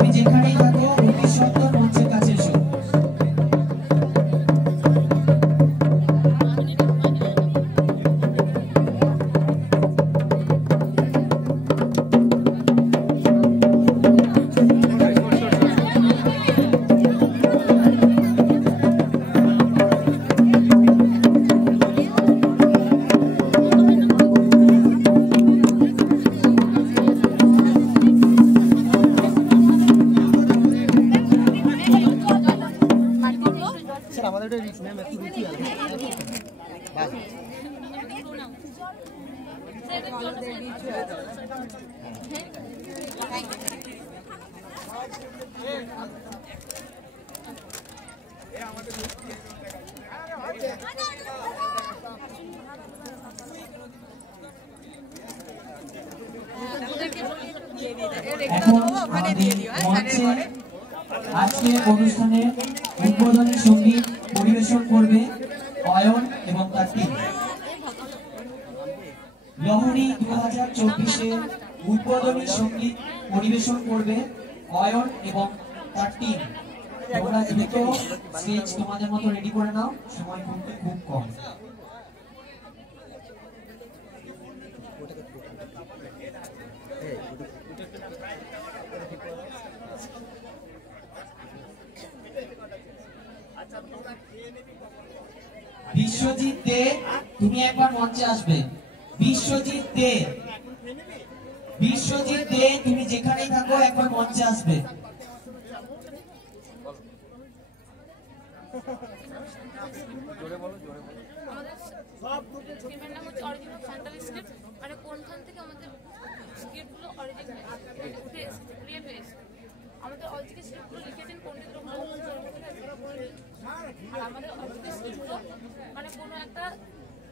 তুমি যেখানেই থাকো অতি সত্বর মঞ্চের কাছে এসো। আজকের অনুষ্ঠানে উদ্বোধনী সঙ্গীত পরিবেশন করবে অয়ন এবং তার টিম। লহরী 2024-এর উদ্বোধনী সঙ্গীত পরিবেশন করবে অয়ন এবং তার টিম। তোমরা দ্রুত স্টেজ তোমাদের মতো রেডি করে নাও, সময় কিন্তু খুব কম। বিশ্বজিৎ দে, তুমি একবার মঞ্চে আসবে। বিশ্বজিৎ দে, বিশ্বজিৎ দে, তুমি যেখানেই থাকো একবার মঞ্চে আসবে। মানে কোনখান থেকে আমাদের স্ক্রিপ্টগুলো অরিজিনাল আমাদের অরিজিনাল স্ক্রিপ্টগুলো লিখেছেন পণ্ডিত রঘুনাথ আর আমাদের অরিজিনাল স্ক্রিপ্টগুলো মানে কোনো একটা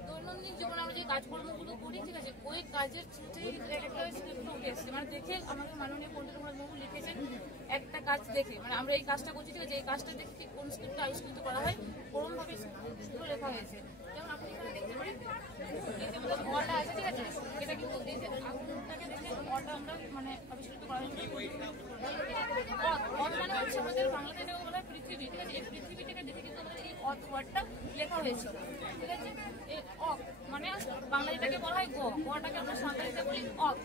দৈনন্দিন জীবনে আমরা যে কাজকর্মগুলো করি, ঠিক আছে, ওই কাজের থ্রুতেই একটা স্ক্রিপ্টগুলো উঠে এসছে। মানে দেখে আমাদের মাননীয় পণ্ডিত রঘুনাথ বাবু লিখেছেন একটা কাজ দেখে, মানে আমরা এই কাজটা করছি, ঠিক আছে, এই কাজটা দেখে ঠিক কোন স্ক্রিপ্টটা আবিষ্কৃত করা হয় ওরমভাবে স্ক্রিপ্টগুলো লেখা হয়েছে। যেমন আপনি এখানে দেখতে পারেন এই যে আমাদের ঘরটা আছে, ঠিক আছে, এটা কিন্তু এই যে আগুনটাকে দেখে ঘরটা আমরা মানে আবিষ্কৃত করা হয়েছে। মানে হচ্ছে আমাদের বাংলাতে এটাকে বলা হয় পৃথিবী, ঠিক আছে, এই পৃথিবীটাকে দেখে কিন্তু আমাদের এই ওয়ার্ডটা লেখা হয়েছিল, ঠিক আছে। এই অক মানে বাংলা যেটাকে বলা হয় গটাকে আমরা সাঁওতালিতে বলি অক।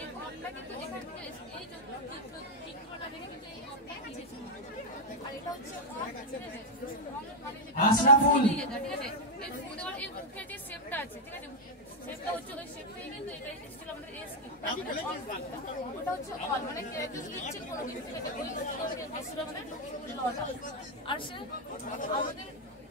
এই অকটা কিন্তু এখান থেকে এই চিত্রটা দেখে কিন্তু এই অকটা লিখেছি। আর এটা হচ্ছে আশরাফুল, ঠিক আছে, এই ফুদেওয়ার এই মুখের যে শেপটা আছে, ঠিক আছে, শেপটা হচ্ছে ওই শেপটাই কিন্তু এটা এসেছিল আমাদের এই স্ক্রিপ্ট। ওটা হচ্ছে অল মানে ক্যারেক্টার দিচ্ছে কোনো কিছু, ঠিক আছে, ওই এসেছিল আমাদের লটা। আর সে আমাদের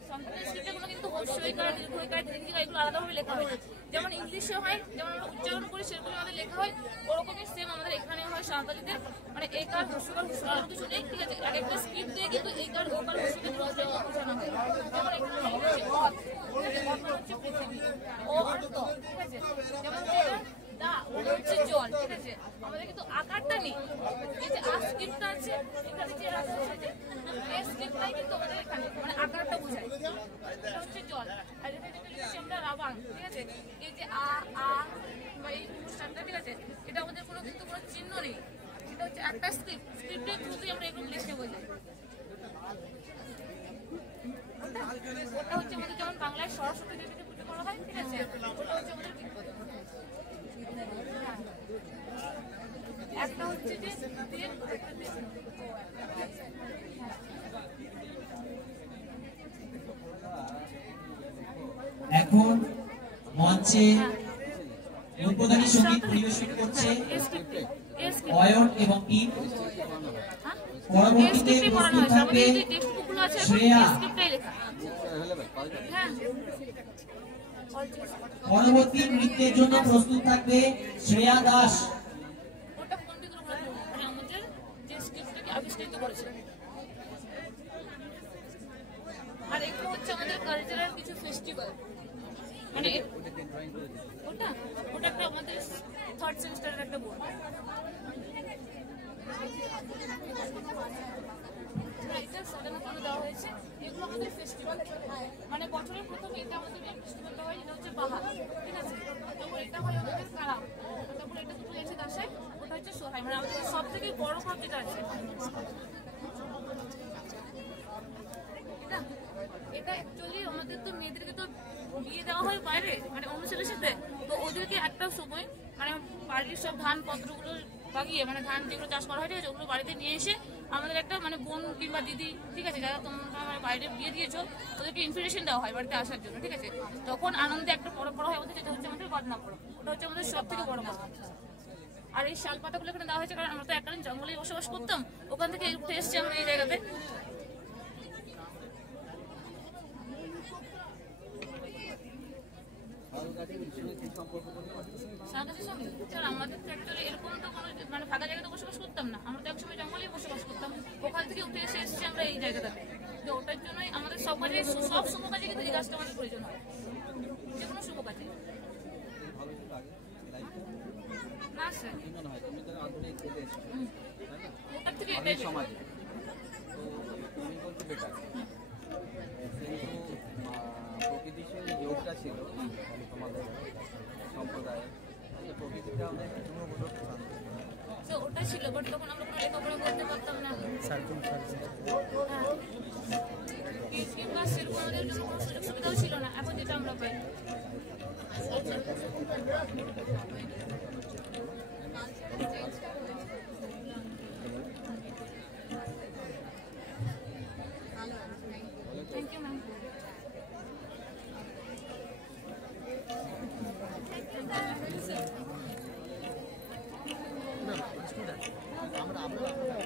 সাঁওতালি স্ক্রিপ্টগুলো কিন্তু হর্ষইকার, দীর্ঘইকার, দীর্ঘিকার এগুলো আলাদাভাবে লেখা হয়। যেমন ইংলিশে হয়, যেমন আমরা উচ্চারণ করি সেগুলো আমাদের লেখা হয়, ওরকমই সেম আমাদের এখানে হয় সাঁওতালিতে। মানে একার হর্ষকার হর্ষকার কিছু নেই, ঠিক আছে, এক একটা স্ক্রিপ্ট দিয়ে কিন্তু একার ওকার হর্ষকে বোঝানো হয়। যেমন এখানে হচ্ছে অথ, হচ্ছে পৃথিবী, ও অর্থ, ঠিক আছে, যেমন দা ওটা হচ্ছে জল, ঠিক আছে, আমাদের কিন্তু আকারটা নেই। এই যে আর স্ক্রিপ্টটা আছে এখানে যে রাখা আছে এই স্ক্রিপ্টটাই কিন্তু আমাদের এখানে মানে আকারটা বোঝায়। এটা হচ্ছে জল। আর এটা যেটা লিখেছি আমরা রাবাং, ঠিক আছে, এই যে আ বা এই অনুষ্ঠানটা, ঠিক আছে, এটা আমাদের কোনো কিন্তু কোনো চিহ্ন নেই। এটা হচ্ছে একটা স্ক্রিপ্টের থ্রুতেই আমরা এগুলো লিখতে বোঝাই। ওটা হচ্ছে আমাদের যেমন বাংলায় সরস্বতী দেবীকে পুজো করা হয়, ঠিক আছে, ওটা হচ্ছে আমাদের একটা হচ্ছে যে এখন মঞ্চে উদ্বোধনী সঙ্গীত পরিবেশন করছে অয়ন এবং টিম। পরবর্তীতে প্রস্তুত থাকবে শ্রেয়া। পরবর্তী নৃত্যের জন্য প্রস্তুত থাকবে শ্রেয়া দাস। ওটা পণ্ডিত রঘুনাথ আমাদের যে স্ক্রিপ্টটাকে আবিষ্কৃত করেছে। আর এগুলো হচ্ছে আমাদের কালচারাল কিছু ফেস্টিভ্যাল, মানে ওটা একটা আমাদের থার্ড সেমিস্টারের একটা বোর্ড। এটা সাধারণত দেওয়া হয়েছে, এগুলো আমাদের ফেস্টিভ্যাল, মানে বছরের প্রথম এটা আমাদের ফেস্টিভ্যালটা হয়, এটা হচ্ছে বাহার, ঠিক আছে, তারপর এটা হয় আমাদের কারাম, তারপর এটা দুটো গেছে দাসায়, ওটা হচ্ছে সোহাই, মানে আমাদের সব থেকে বড় ক্রপ যেটা আছে এটা অ্যাকচুয়ালি আমাদের তো মেয়েদেরকে তো বিয়ে দেওয়া হয় বাইরে, মানে অন্য ছেলের সাথে। তো ওদেরকে একটা সময় মানে বাড়ির সব ধান পত্রগুলো বাগিয়ে, মানে ধান যেগুলো চাষ করা হয় ঠিক আছে, ওগুলো বাড়িতে নিয়ে এসে আমাদের একটা মানে বোন কিংবা দিদি ঠিক আছে, যারা তোমরা আমার বাইরে বিয়ে দিয়েছো, ওদেরকে ইনভিটেশন দেওয়া হয় বাড়িতে আসার জন্য, ঠিক আছে। তখন আনন্দে একটা বড় হয় আমাদের, যেটা হচ্ছে আমাদের বাদনা পড়া, ওটা হচ্ছে আমাদের সব থেকে বড় কথা। আর এই শাল পাতাগুলো এখানে দেওয়া হয়েছে কারণ আমরা তো এককালীন জঙ্গলেই বসবাস করতাম, ওখান থেকে উঠে এসেছি আমরা এই জায়গাতে। আমাদের তো অ্যাকচুয়ালি এরকম তো কোনো মানে ফাঁকা জায়গাতে বসবাস করতাম না, আমরা তো একসময় জঙ্গলেই বসবাস করতাম, ওখান থেকে উঠে এসেছি আমরা এই জায়গাটাতে। তো ওটার জন্যই আমাদের সব কাজে, সব শুভ কাজে কিন্তু এই গাছটা আমাদের প্রয়োজন হয়, যে কোনো শুভ কাজে। না স্যার, ওটার থেকে এটাই সমাজে তুমি বলছো বেটার, কিন্তু প্রকৃতির সঙ্গে যোগটা ছিল তোমাদের সম্প্রদায়ে, প্রকৃতিটা আমাদের তো ওটা ছিল, বাট তখন আমরা কোনো লেখাপড়া করতে পারতাম না, কিংবা সেরকম আমাদের জন্য কোনো সুযোগ সুবিধাও ছিল না। এখন যেটা আমরা পাই থ্যাংক ইউ ম্যাম। আমরা